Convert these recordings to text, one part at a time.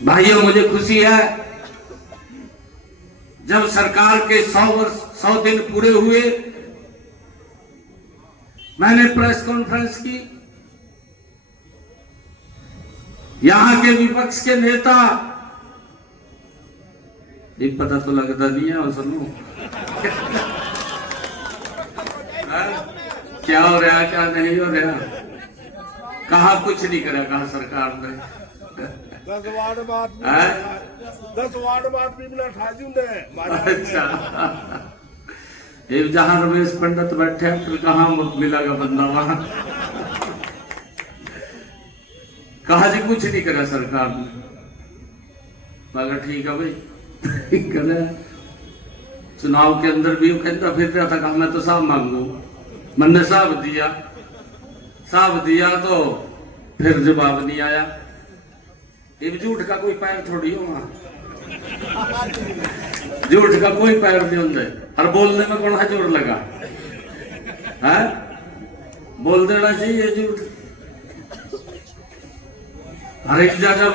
भाइयों, मुझे खुशी है जब सरकार के 100 दिन पूरे हुए, मैंने प्रेस कॉन्फ्रेंस की। यहां के विपक्ष के नेता, एक पता तो लगता नहीं है और सुनो क्या हो रहा क्या नहीं हो रहा, कहा कुछ नहीं करा, कहा सरकार ने 10 वार्ड बात भी मिला ठा दूंगे। अच्छा, जहां रमेश पंडित बैठे फिर कहाँ मिलेगा बंदा वहां। कहा जी कुछ नहीं करा सरकार ने, मगर ठीक है भाई करे। चुनाव के अंदर भी कहता फिर रहा था, मैं तो साहब मांगू, मैंने साहब दिया तो फिर जवाब नहीं आया। ये झूठ का कोई पैर थोड़ी हो, झूठ का कोई पैर नहीं होता, और बोलने में कौन सा जोर लगा है, बोल देना चाहिए झूठ। हर एक जब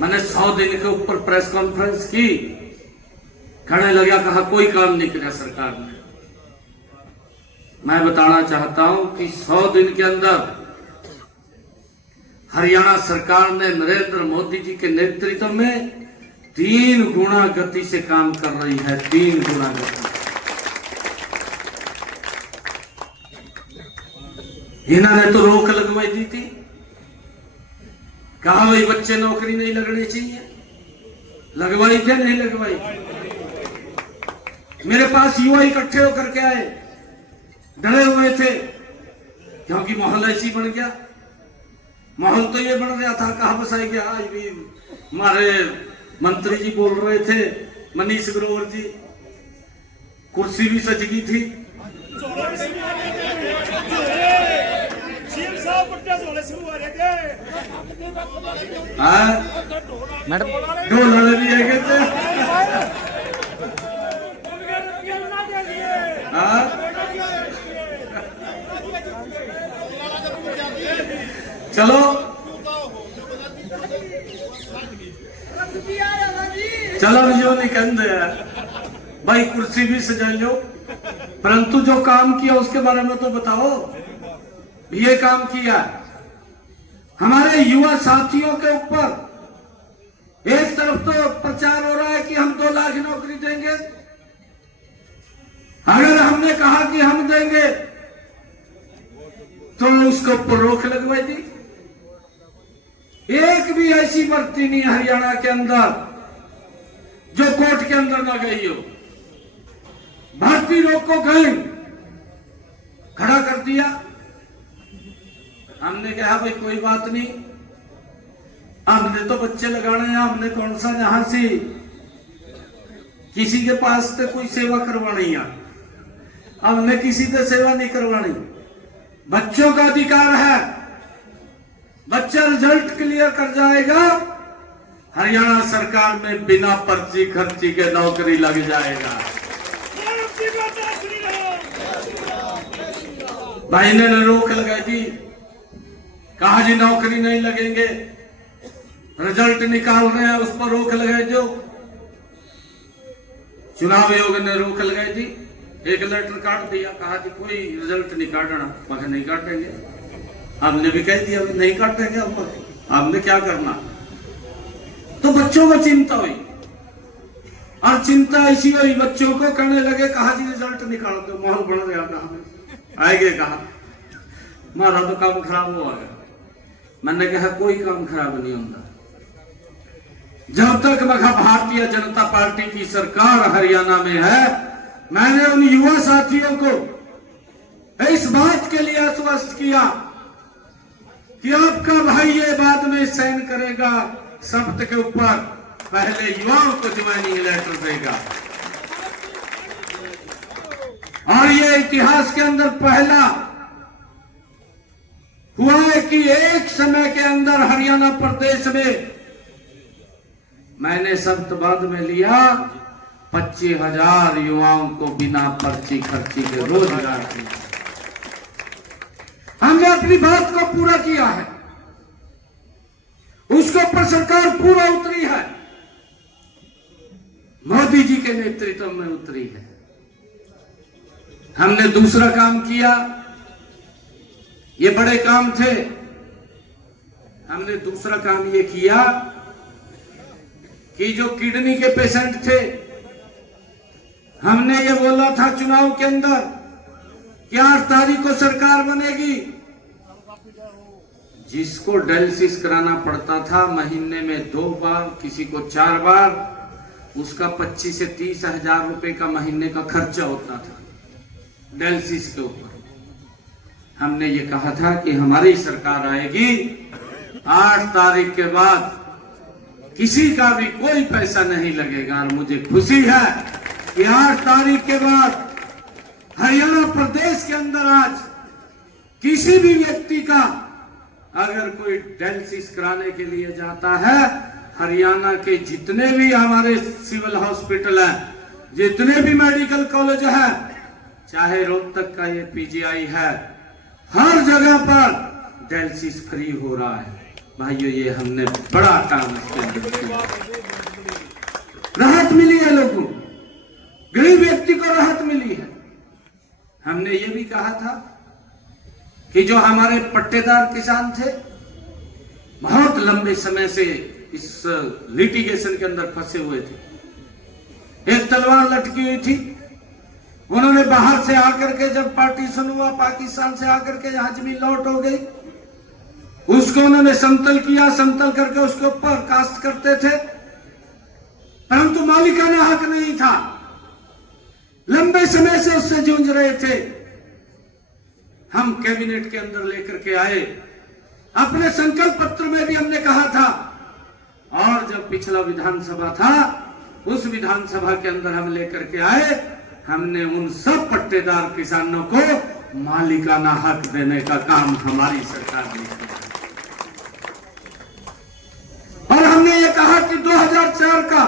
मैंने 100 दिन के ऊपर प्रेस कॉन्फ्रेंस की, कहने लगा कहा कोई काम नहीं किया सरकार ने। मैं बताना चाहता हूं कि 100 दिन के अंदर हरियाणा सरकार ने नरेंद्र मोदी जी के नेतृत्व में 3 गुना गति से काम कर रही है, 3 गुना गति। इन्होंने तो रोक लगवाई दी थी, कहा भाई बच्चे नौकरी नहीं लगनी चाहिए, लगवाई थे नहीं लगवाई। मेरे पास युवा इकट्ठे होकर के आए, डरे हुए थे क्योंकि माहौल ऐसी बन गया। माहौल तो ये बन गया था, कहा बस आई गया। आज भी हमारे मंत्री जी बोल रहे थे, मनीष ग्रोवर जी, कुर्सी भी सज गई थी। मैडम ढोल भी है चलो जो नहीं कहते भाई, कुर्सी भी सजा लो, परंतु जो काम किया उसके बारे में तो बताओ। ये काम किया हमारे युवा साथियों के ऊपर। एक तरफ तो प्रचार हो रहा है कि हम 2 लाख नौकरी देंगे, अगर हमने कहा कि हम देंगे तो उसके ऊपर रोक लगवाई दी। एक भी ऐसी भर्ती नहीं हरियाणा के अंदर जो कोर्ट के अंदर ना गई हो। भर्ती रोक को गए खड़ा कर दिया। हमने कहा भाई कोई बात नहीं, हमने तो बच्चे लगाने हैं, हमने कौन सा यहां से किसी के पास से कोई सेवा करवानी है, हमने किसी से सेवा नहीं करवानी। बच्चों का अधिकार है, बच्चा रिजल्ट क्लियर कर जाएगा, हरियाणा सरकार में बिना पर्ची खर्ची के नौकरी लग जाएगा। भाई ने रोक लगाई थी, कहा जी नौकरी नहीं लगेंगे, रिजल्ट निकाल रहे हैं उस पर रोक लगाई। जो चुनाव आयोग ने रोक लगाई थी, एक लेटर काट दिया, कहा जी कोई रिजल्ट नहीं काटना, मगर नहीं काटेंगे। हमने भी कह दिया नहीं काटेंगे, हमने क्या करना। तो बच्चों को चिंता हुई, और चिंता ऐसी हुई बच्चों को, कहने लगे कहा जी रिजल्ट निकाल दो, माहौल बढ़ गया, कहा आएंगे, कहा हमारा तो काम खराब हो गया। मैंने कहा कोई काम खराब नहीं होता जब तक मगर भारतीय जनता पार्टी की सरकार हरियाणा में है। मैंने उन युवा साथियों को इस बात के लिए आश्वस्त किया कि आपका भाई ये बाद में साइन करेगा शब्द के ऊपर, पहले युवाओं को ज्वाइनिंग लेटर देगा। और ये इतिहास के अंदर पहला हुआ है कि एक समय के अंदर हरियाणा प्रदेश में मैंने शब्द बाद में लिया 25,000 युवाओं को बिना पर्ची खर्ची के रोजगार दिया। हमने अपनी बात को पूरा किया है। उसके ऊपर सरकार पूरा उतरी है, मोदी जी के नेतृत्व में उतरी है। हमने दूसरा काम किया, ये बड़े काम थे। हमने दूसरा काम ये किया कि जो किडनी के पेशेंट थे, हमने ये बोला था चुनाव के अंदर कि 8 तारीख को सरकार बनेगी। जिसको डायलिसिस कराना पड़ता था महीने में 2 बार, किसी को 4 बार, उसका 25 से 30 हजार रुपए का महीने का खर्चा होता था डायलिसिस के ऊपर। हमने ये कहा था कि हमारी सरकार आएगी, 8 तारीख के बाद किसी का भी कोई पैसा नहीं लगेगा। और मुझे खुशी है कि 8 तारीख के बाद हरियाणा प्रदेश के अंदर आज किसी भी व्यक्ति का अगर कोई डायलिसिस कराने के लिए जाता है, हरियाणा के जितने भी हमारे सिविल हॉस्पिटल है, जितने भी मेडिकल कॉलेज है, चाहे रोहतक का ये पीजीआई है, हर जगह पर डायलिसिस फ्री हो रहा है। भाइयों, ये हमने बड़ा काम इसके अंदर किया, राहत मिली है लोगों, गरीब व्यक्ति को राहत मिली है। हमने ये भी कहा था कि जो हमारे पट्टेदार किसान थे, बहुत लंबे समय से इस लिटिगेशन के अंदर फंसे हुए थे, एक तलवार लटकी हुई थी। उन्होंने बाहर से आकर के, जब पार्टीशन हुआ पाकिस्तान से आकर के यहाँ जमीन लौट हो गई, उसको उन्होंने समतल किया, समतल करके उसके ऊपर कास्ट करते थे, परंतु मालिकाना हक नहीं था। लंबे समय से उससे जूझ रहे थे। हम कैबिनेट के अंदर लेकर के आए, अपने संकल्प पत्र में भी हमने कहा था, और जब पिछला विधानसभा था उस विधानसभा के अंदर हम लेकर के आए, हमने उन सब पट्टेदार किसानों को मालिकाना हक देने का काम हमारी सरकार ने किया। और हमने ये कहा कि 2004 का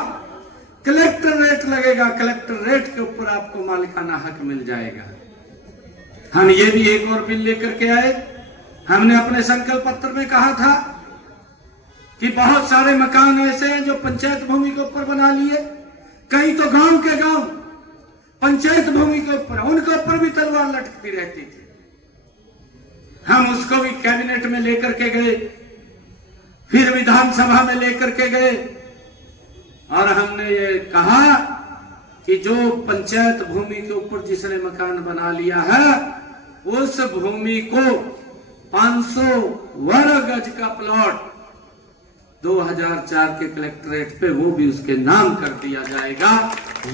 कलेक्टर रेट लगेगा, कलेक्टर रेट के ऊपर आपको मालिकाना हक मिल जाएगा। हम ये भी एक और बिल लेकर के आए। हमने अपने संकल्प पत्र में कहा था कि बहुत सारे मकान ऐसे हैं जो पंचायत भूमि के ऊपर बना लिए, कई तो गांव के गांव पंचायत भूमि के ऊपर, उनके ऊपर भी तलवार लटकती रहती थी। हम उसको भी कैबिनेट में लेकर के गए, फिर विधानसभा में लेकर के गए, और हमने ये कहा कि जो पंचायत भूमि के ऊपर जिसने मकान बना लिया है, उस भूमि को 500 वर्ग गज का प्लॉट 2004 के कलेक्ट्रेट पे वो भी उसके नाम कर दिया जाएगा।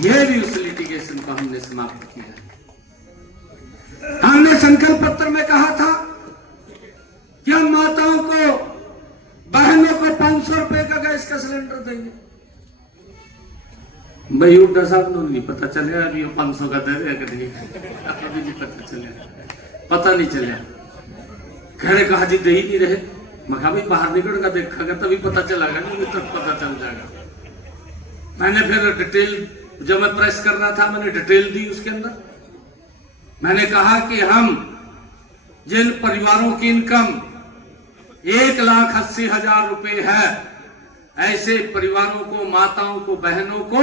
ये भी उस लिटिगेशन को हमने समाप्त किया। हमने संकल्प पत्र में कहा था कि हम माताओं को, बहनों को 500 रुपए का गैस का सिलेंडर देंगे। भाई उड्डा साहब को नहीं पता चलेगा अभी 500 का दे रहे कि नहीं, अभी नहीं पता चलेगा, पता नहीं चला। खैर कहा जी दे ही नहीं रहे। मखा भी बाहर निकल कर देखा तभी पता चलेगा, नहीं तब पता चल जाएगा। मैंने फिर डिटेल, जब मैं प्रेस कर रहा था, मैंने डिटेल दी उसके अंदर। मैंने कहा कि हम जिन परिवारों की इनकम 1,80,000 रुपए है, ऐसे परिवारों को, माताओं को, बहनों को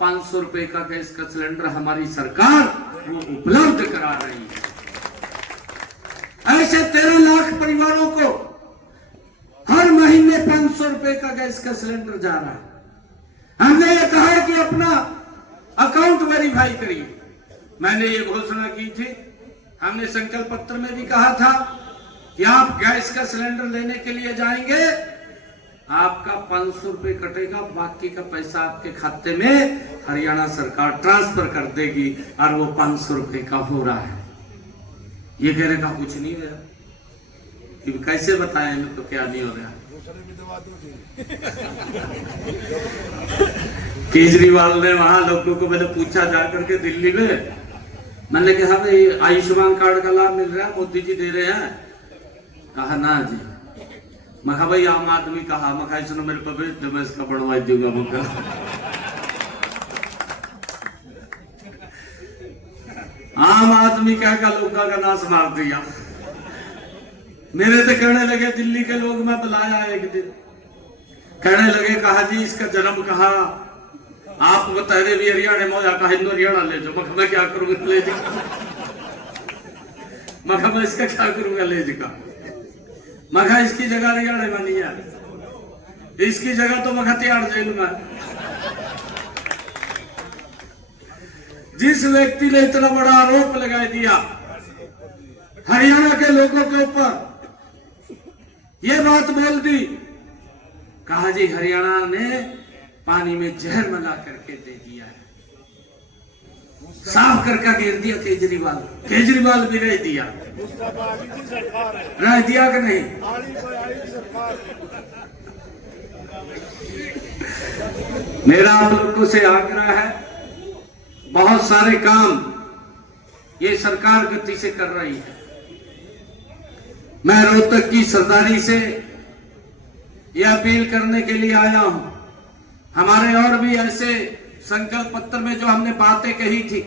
500 रुपए का गैस का सिलेंडर हमारी सरकार वो उपलब्ध करा रही है। ऐसे 13 लाख परिवारों को हर महीने 500 रुपए का गैस का सिलेंडर जा रहा है। हमने ये कहा है कि अपना अकाउंट वेरीफाई करिए। मैंने ये घोषणा की थी, हमने संकल्प पत्र में भी कहा था कि आप गैस का सिलेंडर लेने के लिए जाएंगे, आपका 500 रुपए कटेगा, बाकी का पैसा आपके खाते में हरियाणा सरकार ट्रांसफर कर देगी, और वो 500 रुपए का हो रहा है। ये कहने का कुछ नहीं रहा कि कैसे बताएं हमें तो क्या नहीं हो रहा। केजरीवाल ने वहां लोगों को मैंने पूछा जाकर के दिल्ली में, मैंने कहा भाई आयुष्मान कार्ड का लाभ मिल रहा है, मोदी जी दे रहे हैं? कहा ना जी। मैं कहा भाई आम आदमी कहा, मैं कहा सुनो मेरे को भेज दो, मैं इसका बढ़वा दूंगा। मैं आम आदमी कह का लोगों का नाश मार दिया। मेरे तो कहने लगे दिल्ली के लोग, मैं बुलाया एक दिन, कहने लगे कहा जी इसका जन्म कहा आप बताए भी हरियाणा में कहा हिंदू हरियाणा ले जाओ। मैं क्या करूंगा ले जी, मैं इसका क्या करूंगा ले जी का। मैं इसकी जगह हरियाणा में नहीं है, इसकी जगह तो मैं तिहाड़ जेल में। जिस व्यक्ति ने इतना बड़ा आरोप लगा दिया हरियाणा के लोगों के ऊपर, ये बात बोल दी, कहा जी हरियाणा ने पानी में जहर मिला करके दे दिया है, साफ करके गिर दिया केजरीवाल। केजरीवाल भी रह दिया, रह दिया कि नहीं? मेरा आप लोगों से आग्रह है, बहुत सारे काम ये सरकार गति से कर रही है। मैं रोहतक की सरदारी से यह अपील करने के लिए आया हूं, हमारे और भी ऐसे संकल्प पत्र में जो हमने बातें कही थी।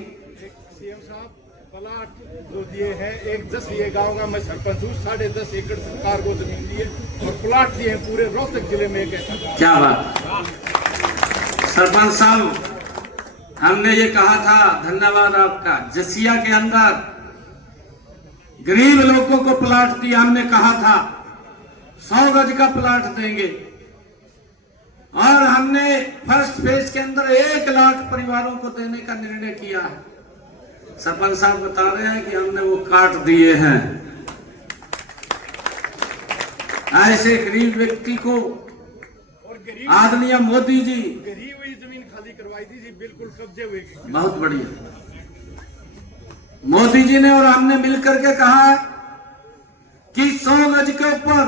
सीएम साहब प्लाट जो दिए हैं, 10 ये गांव का मैं सरपंच हूँ, 10.5 एकड़ सरकार को जमीन दी है और प्लाट दिए हैं पूरे रोहतक जिले में। क्या बात सरपंच साहब, हमने ये कहा था, धन्यवाद आपका। जसिया के अंदर गरीब लोगों को प्लाट दिया, हमने कहा था 100 गज का प्लाट देंगे और हमने फर्स्ट फेज के अंदर 1 लाख परिवारों को देने का निर्णय किया है। सरपंच साहब बता रहे हैं कि हमने वो काट दिए हैं। ऐसे गरीब व्यक्ति को आदरणीय मोदी जी गरीब हुई जमीन खाली करवाई थी जी, बिल्कुल कब्जे हुए। बहुत बढ़िया मोदी जी ने और हमने मिलकर के कहा कि 100 गज के ऊपर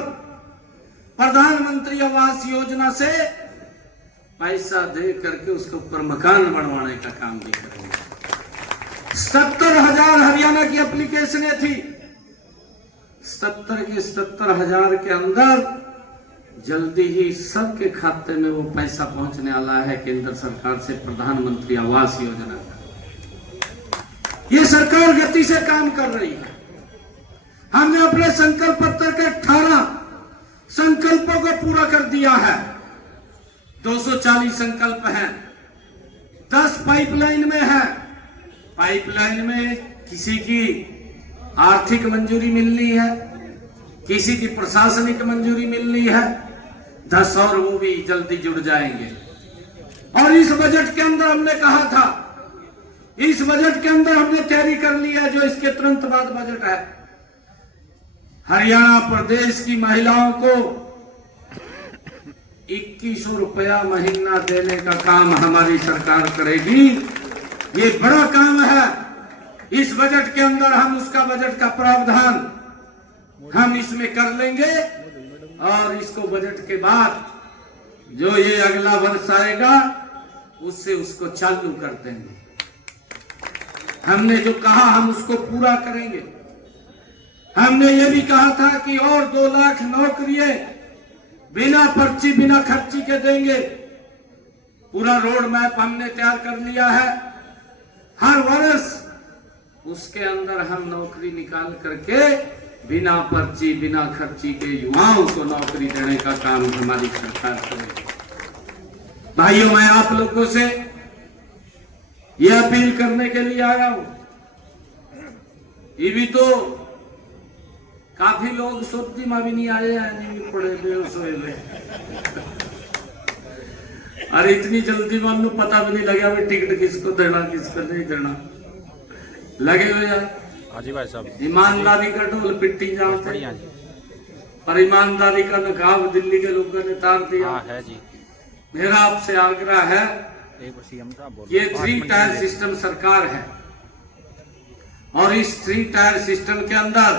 प्रधानमंत्री आवास योजना से पैसा दे करके उसके ऊपर मकान बनवाने का काम भी करेंगे। 70,000 हरियाणा की एप्लीकेशनें थी, 70 के 70,000 के अंदर जल्दी ही सबके खाते में वो पैसा पहुंचने वाला है केंद्र सरकार से, प्रधानमंत्री आवास योजना का। ये सरकार गति से काम कर रही है। हमने अपने संकल्प पत्र के 18 संकल्पों को पूरा कर दिया है। 240 संकल्प हैं, 10 पाइपलाइन में है। पाइपलाइन में किसी की आर्थिक मंजूरी मिलनी है, किसी की प्रशासनिक मंजूरी मिलनी है, 10 और वो भी जल्दी जुड़ जाएंगे। और इस बजट के अंदर हमने कहा था, इस बजट के अंदर हमने तैयारी कर ली है, जो इसके तुरंत बाद बजट है, हरियाणा प्रदेश की महिलाओं को 2100 रुपया महीना देने का काम हमारी सरकार करेगी। ये बड़ा काम है। इस बजट के अंदर हम उसका बजट का प्रावधान हम इसमें कर लेंगे और इसको बजट के बाद जो ये अगला वर्ष आएगा उससे उसको चालू कर देंगे। हमने जो कहा हम उसको पूरा करेंगे। हमने ये भी कहा था कि और 2 लाख नौकरियां बिना पर्ची बिना खर्ची के देंगे। पूरा रोड मैप हमने तैयार कर लिया है। हर वर्ष उसके अंदर हम नौकरी निकाल करके बिना पर्ची बिना खर्ची के युवाओं को नौकरी देने का काम हमारी सरकार करेगी। भाइयों, मैं आप लोगों से यह अपील करने के लिए आया हूं। ये भी तो काफी लोग सोचती में भी नहीं आए हैं, नहीं पड़े बेहोश। अरे इतनी जल्दी मानो पता भी नहीं लगा भाई टिकट किसको देना किसको नहीं देना। लगे हुए यार। हाजी भाई साहब, ईमानदारी का ढोल पिट्टी जाते, पर ईमानदारी का नकाब दिल्ली के लोगों ने तार दिया। है जी। मेरा आपसे आग्रह है, ये 3 टायर सिस्टम सरकार है और इस 3 टायर सिस्टम के अंदर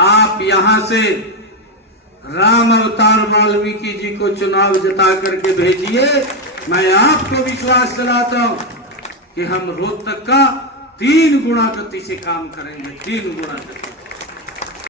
आप यहां से राम अवतार वाल्मीकि जी को चुनाव जता करके भेजिए। मैं आपको विश्वास दिलाता हूं कि हम रोहतक का 3 गुना गति से काम करेंगे, 3 गुना गति।